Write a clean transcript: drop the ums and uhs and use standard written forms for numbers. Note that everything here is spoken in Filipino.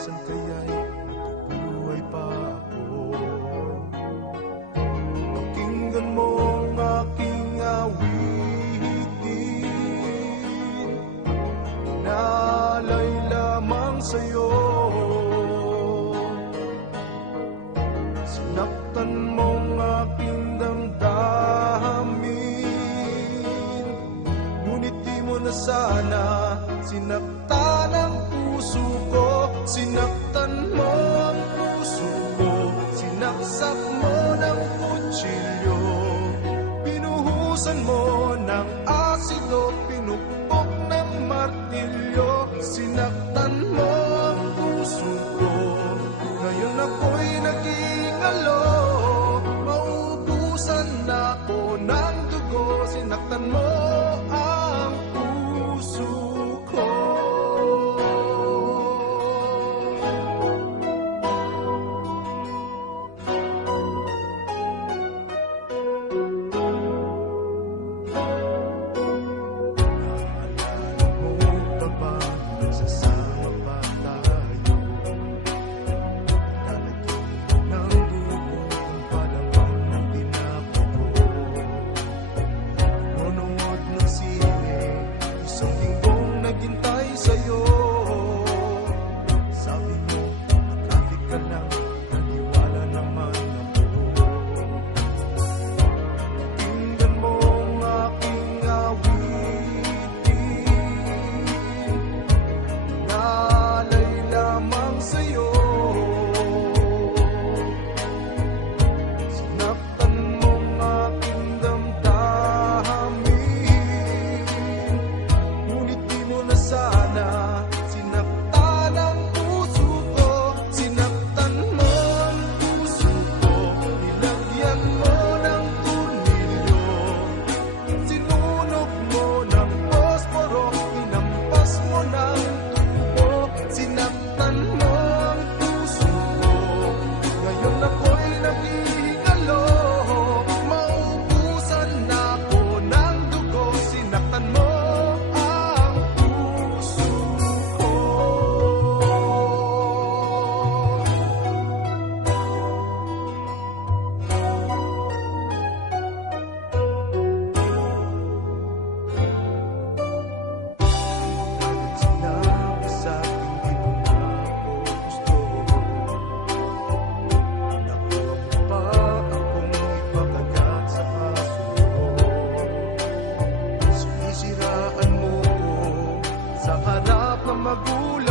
Nasaan kaya'y buhay pa ako? Pakinggan mo ang aking awitin, inaalay lamang sa'yo. Sinaktan mo ang aking damdamin, ngunit di mo na sana sinaktan ang puso ko. Sinaktan mo ang puso ko, sinaksak mo ng kutsilyo, binuhusan mo ng asido, pinupok ng martilyo. Sinaktan mo ang puso ko, ngayon ako'y nag-iingalo, maubusan na ako ng dugo. Sinaktan mo ang puso ko. Sa harap ng magulang